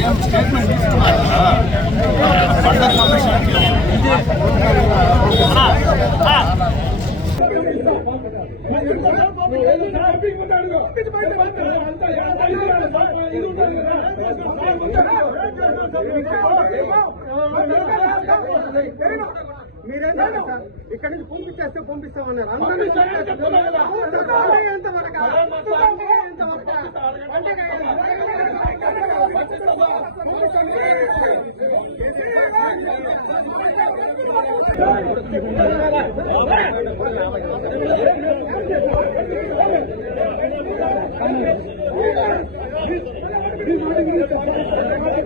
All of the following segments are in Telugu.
ఏం స్టేట్మెంట్ తీసుకున్నారా పండగ కమిషన్ మీరేంటంటే ఇక్కడ నుంచి పంపించేస్తే పంపిస్తామన్నారు అందరూ పంటగా ఎంతవరకు?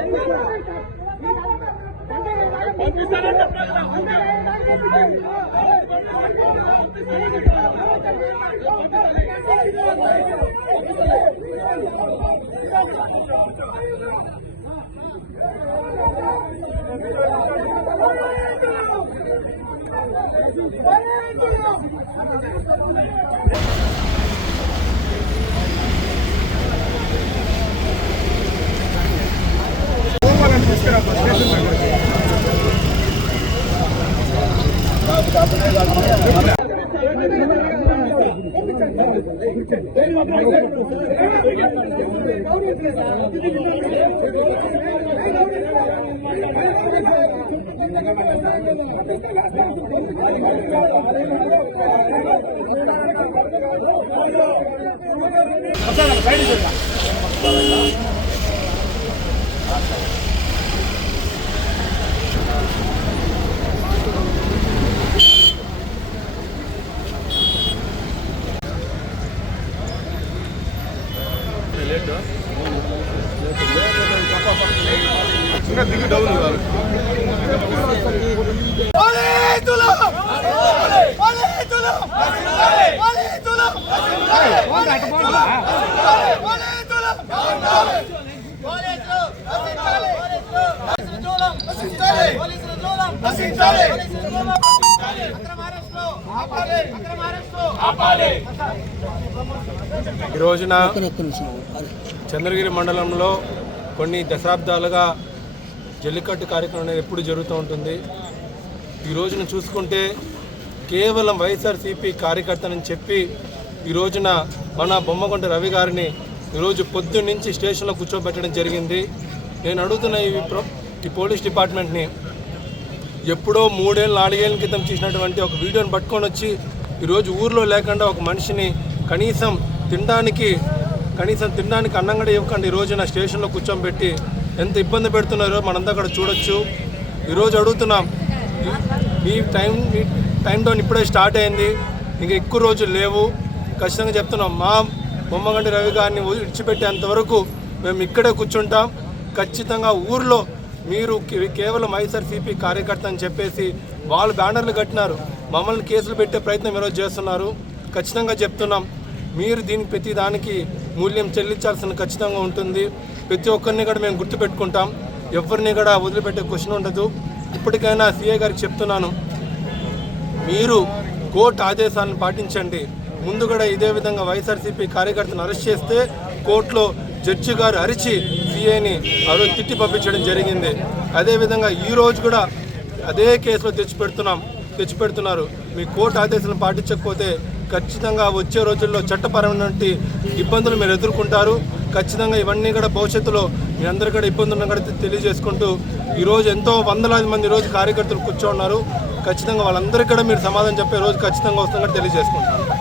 పంటగా ఎంతవరకు? పంటగా ఈ రోజున చంద్రగిరి మండలంలో కొన్ని దశాబ్దాలుగా జల్లికట్టు కార్యక్రమం అనేది ఎప్పుడు జరుగుతూ ఉంటుంది. ఈ రోజున చూసుకుంటే కేవలం వైఎస్ఆర్సీపీ కార్యకర్తనని చెప్పి ఈ రోజున మన బొమ్మకొండ రవి గారిని ఈరోజు పొద్దున్న నుంచి స్టేషన్లో కూర్చోబెట్టడం జరిగింది. నేను అడుగుతున్న ఈ ఈ పోలీస్ డిపార్ట్మెంట్ని ఎప్పుడో మూడేళ్ళు నాలుగేళ్ళ క్రితం చేసినటువంటి ఒక వీడియోని పట్టుకొని వచ్చి ఈరోజు ఊర్లో లేకుండా ఒక మనిషిని కనీసం తినడానికి కనీసం తినడానికి అన్నం కూడా ఇవ్వకుండా ఈ రోజున స్టేషన్లో కూర్చోబెట్టి ఎంత ఇబ్బంది పెడుతున్నారో మనంతా అక్కడ చూడొచ్చు. ఈరోజు అడుగుతున్నాం. ఈ- మీ టైం మీ టైం డౌన్ ఇప్పుడే స్టార్ట్ అయింది. ఇంకా ఎక్కువ రోజులు లేవు. ఖచ్చితంగా చెప్తున్నాం మా బొమ్మగంటి రవి గారిని విడిచిపెట్టేంత వరకు మేము ఇక్కడే కూర్చుంటాం. ఖచ్చితంగా ఊర్లో మీరు కేవలం కేవలం ఐఎస్ఆర్సీపీ కార్యకర్త అని చెప్పేసి వాళ్ళు బ్యానర్లు కట్టినారు. మమ్మల్ని కేసులు పెట్టే ప్రయత్నం ఈరోజు చేస్తున్నారు. ఖచ్చితంగా చెప్తున్నాం. మీరు దీని ప్రతి దానికి మూల్యం చెల్లించాల్సిన ఖచ్చితంగా ఉంటుంది. ప్రతి ఒక్కరిని కూడా మేము గుర్తుపెట్టుకుంటాం. ఎవరిని కూడా వదిలిపెట్టే క్వశ్చన్ ఉండదు. ఇప్పటికైనా సీఏ గారికి చెప్తున్నాను. మీరు కోర్టు ఆదేశాలను పాటించండి. ముందు కూడా ఇదే విధంగా వైఎస్ఆర్సీపీ కార్యకర్తను అరెస్ట్ చేస్తే కోర్టులో జడ్జి గారు అరిచి సీఏని ఆ రోజు తిట్టి పంపించడం జరిగింది. అదేవిధంగా ఈ రోజు కూడా అదే కేసులో తెచ్చిపెడుతున్నాం. తెచ్చిపెడుతున్నారు. మీ కోర్టు ఆదేశాలను పాటించకపోతే ఖచ్చితంగా వచ్చే రోజుల్లో చట్టపరమైన ఇబ్బందులు మీరు ఎదుర్కొంటారు. ఖచ్చితంగా ఇవన్నీ కూడా భవిష్యత్తులో మీ అందరి కూడా ఇబ్బందులను కూడా తెలియజేసుకుంటూ ఈరోజు ఎంతో వందలాది మంది ఈరోజు రోజు కార్యకర్తలు కూర్చోన్నారు ఖచ్చితంగా వాళ్ళందరికీ కూడా మీరు సమాధానం చెప్పే రోజు ఖచ్చితంగా వస్తుందని తెలియజేసుకుంటాను